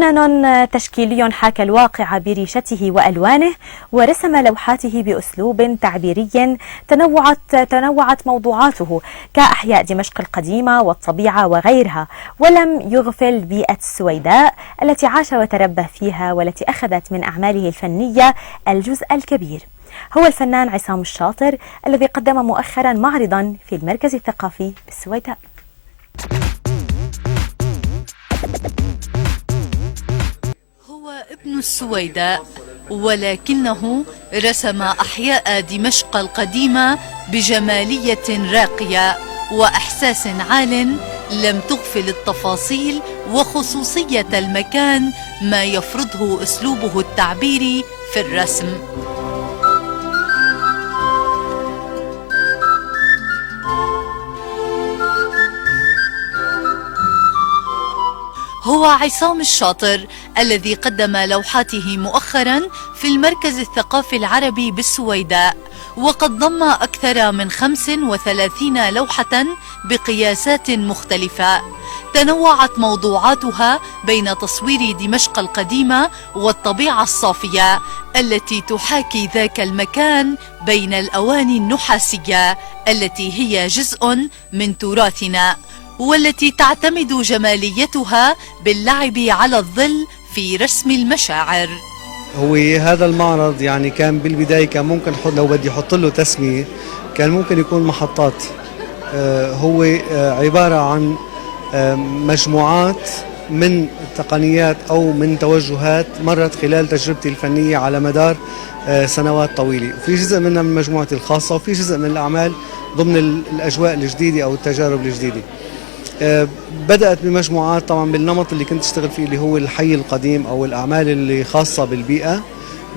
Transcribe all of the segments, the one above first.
فنان تشكيلي حاكى الواقع بريشته وألوانه ورسم لوحاته بأسلوب تعبيري تنوعت موضوعاته كأحياء دمشق القديمة والطبيعة وغيرها، ولم يغفل بيئة السويداء التي عاش وتربى فيها والتي أخذت من أعماله الفنية الجزء الكبير. هو الفنان عصام الشاطر الذي قدم مؤخرا معرضا في المركز الثقافي بالسويداء. ابن السويداء، ولكنه رسم أحياء دمشق القديمة بجمالية راقية وإحساس عال لم تغفل التفاصيل وخصوصية المكان ما يفرضه أسلوبه التعبيري في الرسم. هو عصام الشاطر الذي قدم لوحاته مؤخرا في المركز الثقافي العربي بالسويداء، وقد ضم أكثر من 35 لوحة بقياسات مختلفة تنوعت موضوعاتها بين تصوير دمشق القديمة والطبيعة الصافية التي تحاكي ذاك المكان بين الأواني النحاسية التي هي جزء من تراثنا، والتي تعتمد جماليتها باللعب على الظل في رسم المشاعر. هو هذا المعرض يعني كان بالبداية كان ممكن لو بدي احط له تسمية كان ممكن يكون محطات. هو عبارة عن مجموعات من التقنيات أو من توجهات مرت خلال تجربتي الفنية على مدار سنوات طويلة، وفي جزء منها من مجموعتي الخاصة وفي جزء من الأعمال ضمن الأجواء الجديدة أو التجارب الجديدة. بدأت بمجموعات طبعا بالنمط اللي كنت اشتغل فيه اللي هو الحي القديم أو الأعمال اللي خاصة بالبيئة،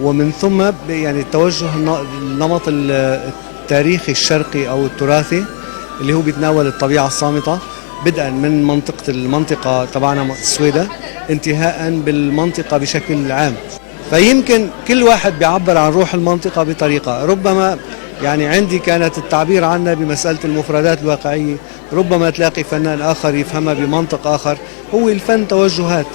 ومن ثم يعني التوجه النمط التاريخي الشرقي أو التراثي اللي هو بيتناول الطبيعة الصامتة، بدءا من المنطقة تبعنا السويداء انتهاء بالمنطقة بشكل عام. فيمكن كل واحد بيعبر عن روح المنطقة بطريقة، ربما يعني عندي كانت التعبير عنها بمسألة المفردات الواقعية، ربما تلاقي فنان آخر يفهمها بمنطق آخر. هو الفن توجهات،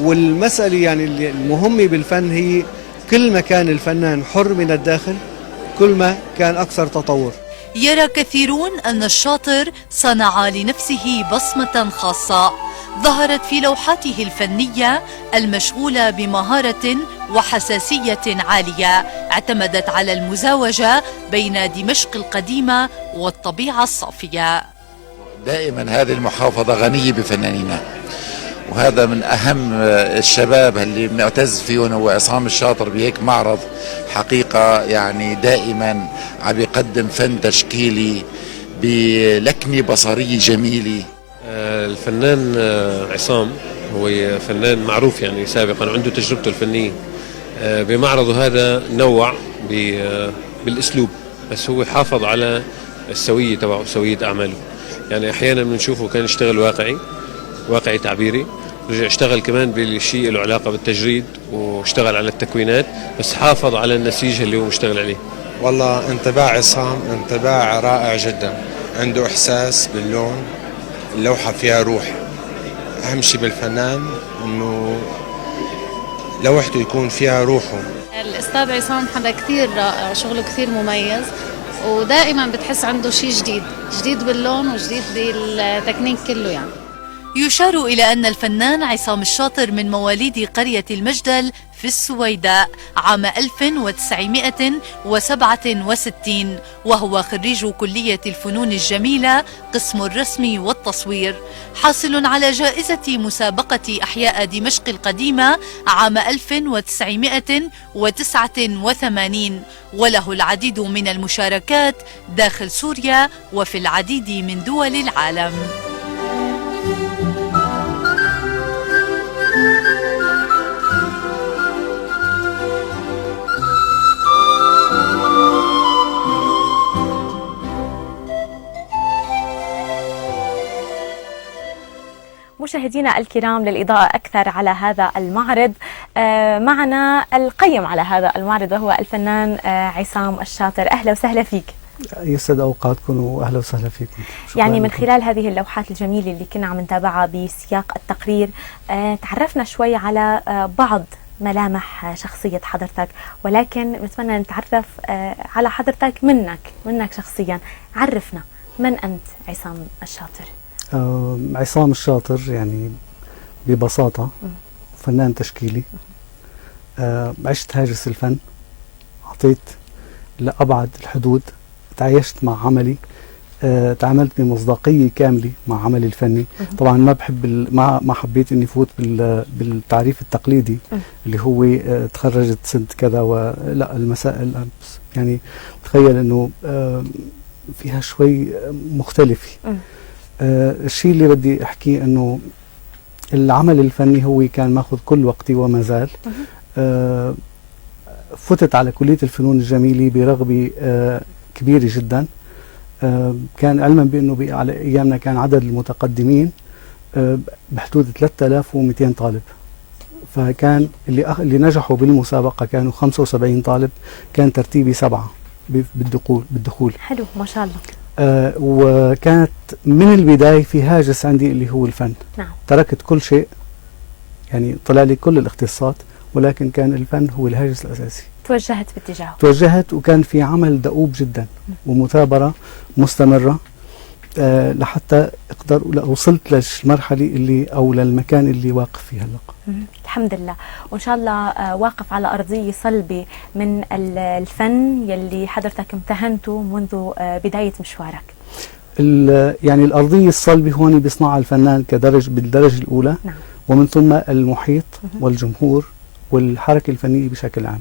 والمسألة يعني المهمة بالفن هي كل ما كان الفنان حر من الداخل كل ما كان أكثر تطور. يرى كثيرون أن الشاطر صنع لنفسه بصمة خاصة ظهرت في لوحاته الفنية المشغولة بمهارة وحساسية عالية اعتمدت على المزاوجة بين دمشق القديمة والطبيعة الصافية. دائما هذه المحافظة غنية بفنانينها، وهذا من أهم الشباب اللي بنعتز فيهم هو عصام الشاطر بهيك معرض. حقيقة يعني دائما عم يقدم فن تشكيلي بلكنة بصرية جميلة. الفنان عصام هو فنان معروف يعني سابقا عنده تجربته الفنية. بمعرضه هذا نوع بالأسلوب، بس هو حافظ على السوية تبعه، سوية أعماله. يعني أحيانا بنشوفه كان يشتغل واقعي تعبيري، رجع اشتغل كمان بالشيء له علاقة بالتجريد واشتغل على التكوينات، بس حافظ على النسيج اللي هو مشتغل عليه. والله انطباع عصام انطباع رائع جدا، عنده إحساس باللون، اللوحة فيها روح. أهم شيء بالفنان إنه لوحته يكون فيها روحه. الأستاذ عصام حدا كثير رائع، شغله كثير مميز، ودائما بتحس عنده شيء جديد باللون وجديد بالتكنيك كله. يعني يشار إلى أن الفنان عصام الشاطر من مواليد قرية المجدل في السويداء عام 1967، وهو خريج كلية الفنون الجميلة قسم الرسم والتصوير، حاصل على جائزة مسابقة أحياء دمشق القديمة عام 1989، وله العديد من المشاركات داخل سوريا وفي العديد من دول العالم. مشاهدينا الكرام، للإضاءة أكثر على هذا المعرض معنا القيم على هذا المعرض وهو الفنان عصام الشاطر. أهلا وسهلا فيك. يسعد أوقاتكم وأهلا وسهلا فيكم. يعني من لكم. خلال هذه اللوحات الجميلة اللي كنا عم نتابعها بسياق التقرير تعرفنا شوي على بعض ملامح شخصية حضرتك، ولكن نتمنى نتعرف على حضرتك منك شخصيا. عرفنا من أنت عصام الشاطر؟ عصام الشاطر يعني ببساطة فنان تشكيلي. عشت هاجس الفن، أعطيت لأبعد الحدود، تعايشت مع عملي، تعاملت بمصداقية كاملة مع عملي الفني. طبعا ما بحب ما حبيت اني فوت بالتعريف التقليدي اللي هو تخرجت سنة كذا ولا المسائل يعني تخيل انه فيها شوي مختلفة. الشيء اللي بدي احكيه انه العمل الفني هو كان ماخذ كل وقتي وما زال. فتت على كلية الفنون الجميلة برغبة كبيرة جدا. كان علما بأنه على أيامنا كان عدد المتقدمين بحدود 3200 طالب، فكان اللي نجحوا بالمسابقة كانوا 75 طالب، كان ترتيبي 7 بالدخول. حلو ما شاء الله. وكانت من البداية في هاجس عندي اللي هو الفن. نعم. تركت كل شيء، يعني طلع لي كل الاختصاصات، ولكن كان الفن هو الهاجس الأساسي. توجهت وكان في عمل دؤوب جدا ومثابرة مستمرة لحتى وصلت للمرحلة اللي أو للمكان اللي واقف فيها اللقاء. الحمد لله، وإن شاء الله واقف على أرضية صلبة من الفن يلي حضرتك امتهنته منذ بداية مشوارك. يعني الأرضية الصلبة هون بيصنعها الفنان بالدرجة الأولى. نعم. ومن ثم المحيط والجمهور والحركة الفنية بشكل عام.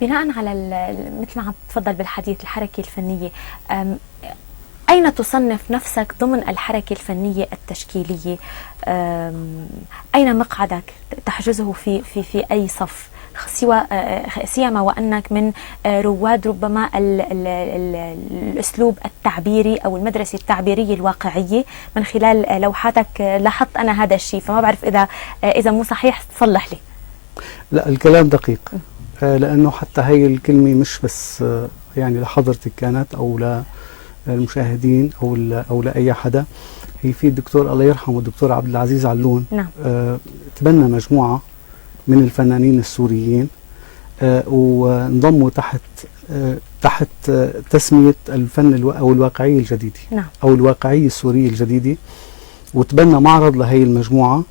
بناء على مثل ما عم تفضل بالحديث الحركة الفنية، أين تصنف نفسك ضمن الحركة الفنية التشكيلية؟ أين مقعدك تحجزه في أي صف؟ سيما وأنك من رواد ربما الأسلوب التعبيري أو المدرسة التعبيرية الواقعية. من خلال لوحاتك لاحظت أنا هذا الشيء، فما بعرف إذا مو صحيح تصلح لي. لا، الكلام دقيق. لأنه حتى هي الكلمة مش بس يعني لحضرتك كانت أو للمشاهدين أو لأي حدا. هي في الدكتور الله يرحمه الدكتور عبد العزيز علون. نعم. تبنى مجموعة من الفنانين السوريين وانضموا تحت تسمية الفن أو الواقعية الجديدة. نعم. أو الواقعية السورية الجديدة، وتبنى معرض لهي المجموعة